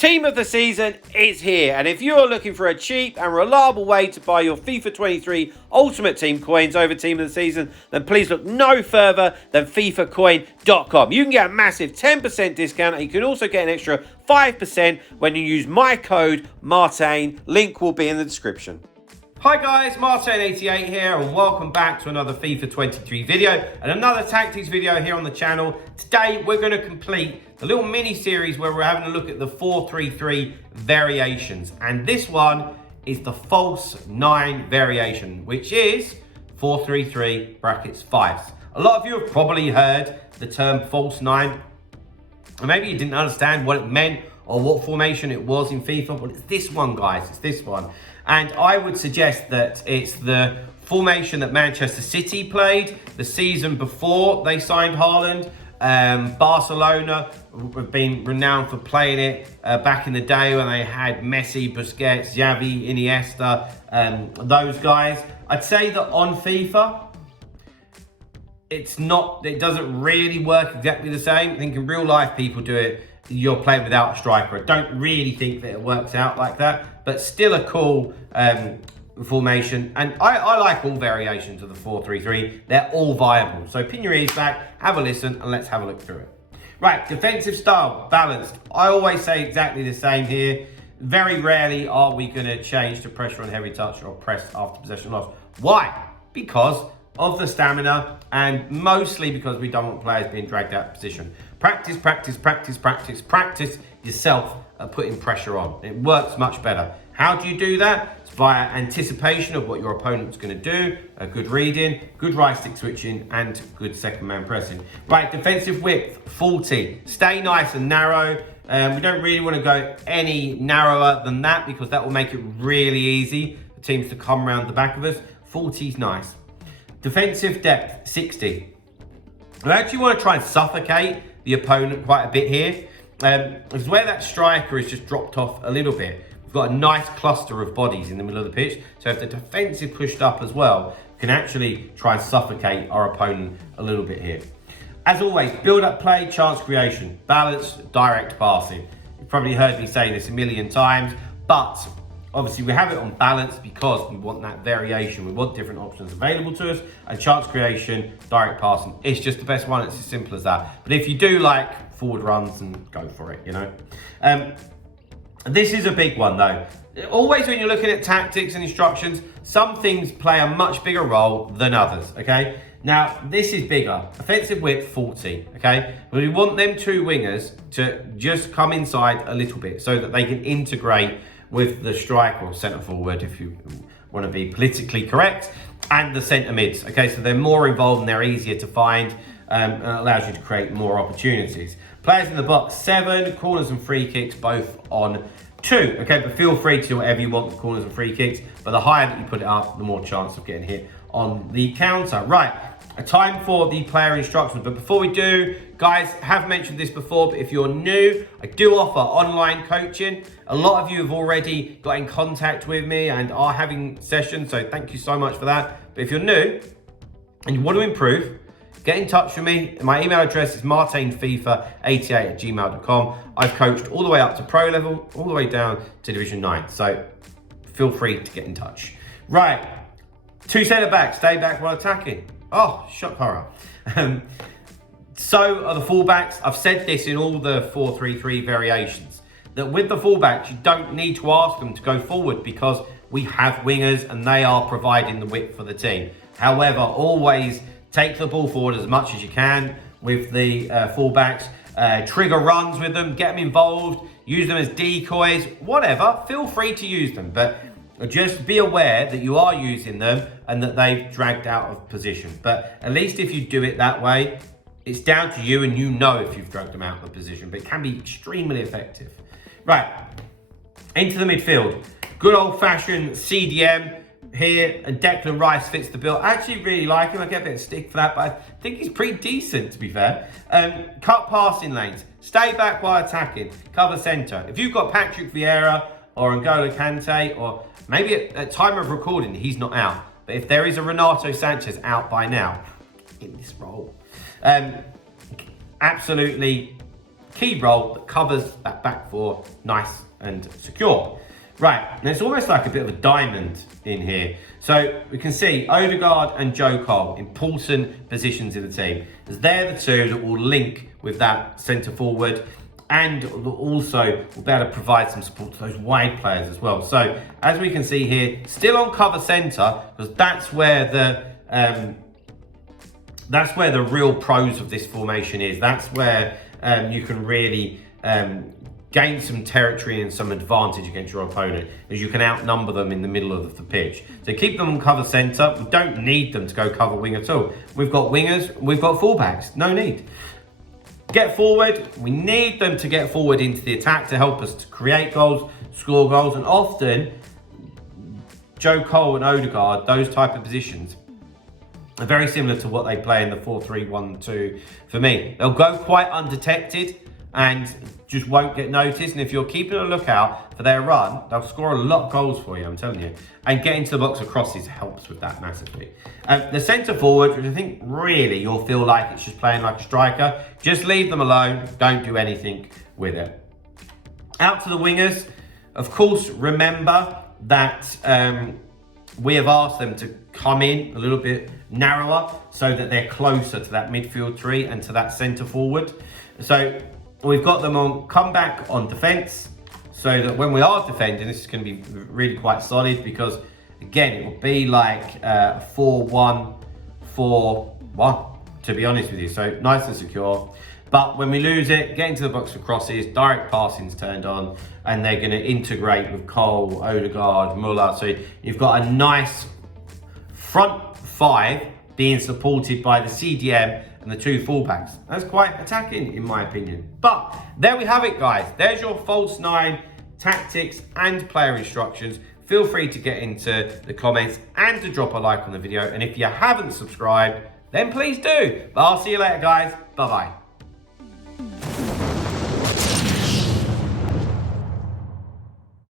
Team of the season is here, and if you're looking for a cheap and reliable way to buy your FIFA 23 Ultimate Team coins over Team of the Season, then please look no further than FIFAcoin.com. You can get a massive 10% discount, and you can also get an extra 5% when you use my code Martain. Link will be in the description. Hi guys, Martain88 here, and welcome back to another FIFA 23 video and another tactics video here on the channel. Today we're going to complete the little mini series where we're having a look at the 4-3-3 variations, and this one is the false 9 variation, which is 4-3-3 brackets 5s. A lot of you have probably heard the term false 9, and maybe you didn't understand what it meant or what formation it was in FIFA. Well, it's this one, guys, it's this one. And I would suggest that it's the formation that Manchester City played the season before they signed Haaland. Barcelona have been renowned for playing it back in the day when they had Messi, Busquets, Xavi, Iniesta, those guys. I'd say that on FIFA, it doesn't really work exactly the same. I think in real life people do it. You're playing without a striker. I don't really think that it works out like that, but still a cool formation. And I like all variations of the 4-3-3. They're all viable. So pin your ears back, have a listen, and let's have a look through it. Right, defensive style, balanced. I always say exactly the same here. Very rarely are we going to change to pressure on heavy touch or press after possession loss. Why? Because of the stamina, and mostly because we don't want players being dragged out of position. Practice, practice, practice, practice, practice yourself at putting pressure on. It works much better. How do you do that? It's via anticipation of what your opponent's going to do, a good reading, good right stick switching, and good second man pressing. Right, defensive width, 40. Stay nice and narrow. We don't really want to go any narrower than that because that will make it really easy for teams to come around the back of us. 40 is nice. Defensive depth, 60. I actually want to try and suffocate the opponent quite a bit here. Because where that striker is just dropped off a little bit, we've got a nice cluster of bodies in the middle of the pitch. So if the defence is pushed up as well, we can actually try and suffocate our opponent a little bit here. As always, build up play, chance creation, balance, direct passing. You've probably heard me say this a million times, but obviously we have it on balance because we want that variation. We want different options available to us, and chance creation, direct passing, it's just the best one. It's as simple as that. But if you do like forward runs, and go for it, you know. This is a big one though. Always when you're looking at tactics and instructions, some things play a much bigger role than others, okay? Now, this is bigger. Offensive width, 40, okay? We want them two wingers to just come inside a little bit so that they can integrate with the striker or centre forward, if you want to be politically correct, and the centre mids. Okay, so they're more involved and they're easier to find, and it allows you to create more opportunities. Players in the box, 7, corners and free kicks, both on 2. Okay, but feel free to do whatever you want with corners and free kicks, but the higher that you put it up, the more chance of getting hit on the counter. Right, a time for the player instructions. But before we do, guys, have mentioned this before, but if you're new, I do offer online coaching. A lot of you have already got in contact with me and are having sessions, so thank you so much for that. But if you're new and you want to improve, get in touch with me. My email address is martainfifa88@gmail.com. I've coached all the way up to pro level, all the way down to Division 9, so feel free to get in touch. Right, 2 centre backs, stay back while attacking. Oh, shock horror. So are the fullbacks. I've said this in all the 4-3-3 variations, that with the fullbacks, you don't need to ask them to go forward because we have wingers and they are providing the width for the team. However, always take the ball forward as much as you can with the fullbacks. Trigger runs with them, get them involved, use them as decoys, whatever. Feel free to use them, but just be aware that you are using them and that they've dragged out of position. But at least if you do it that way, it's down to you and you know if you've dragged them out of position, but it can be extremely effective. Right, into the midfield. Good old-fashioned CDM here, and Declan Rice fits the bill. I actually really like him. I get a bit of stick for that, but I think he's pretty decent, to be fair. Cut passing lanes, stay back while attacking, cover centre. If you've got Patrick Vieira or N'Golo Kante, or maybe at time of recording, he's not out, but if there is a Renato Sanchez out by now in this role, absolutely key role that covers that back four nice and secure. Right, and it's almost like a bit of a diamond in here. So we can see Odegaard and Joe Cole, important positions in the team, as they're the two that will link with that centre forward, and also will be able to provide some support to those wide players as well. So as we can see here, still on cover centre, because that's where the real pros of this formation is. That's where you can really gain some territory and some advantage against your opponent, as you can outnumber them in the middle of the pitch. So keep them on cover centre. We don't need them to go cover wing at all. We've got wingers, we've got fullbacks, no need. Get forward, we need them to get forward into the attack to help us to create goals, score goals, and often Joe Cole and Odegaard, those type of positions, are very similar to what they play in the 4-3-1-2 for me. They'll go quite undetected and just won't get noticed. And if you're keeping a lookout for their run, they'll score a lot of goals for you, I'm telling you. And getting to the box of crosses helps with that massively. The centre forward, which I think really you'll feel like it's just playing like a striker, just leave them alone, don't do anything with it. Out to the wingers, of course, remember that we have asked them to come in a little bit narrower so that they're closer to that midfield three and to that centre forward. So we've got them on comeback on defence, so that when we are defending, this is going to be really quite solid, because again, it will be like 4-1-4-1, to be honest with you. So nice and secure. But when we lose it, get into the box for crosses, direct passing's turned on, and they're going to integrate with Cole, Odegaard, Muller. So you've got a nice front five being supported by the CDM and the two fullbacks. That's quite attacking, in my opinion. But there we have it, guys. There's your false nine tactics and player instructions. Feel free to get into the comments and to drop a like on the video. And if you haven't subscribed, then please do. But I'll see you later, guys. Bye-bye.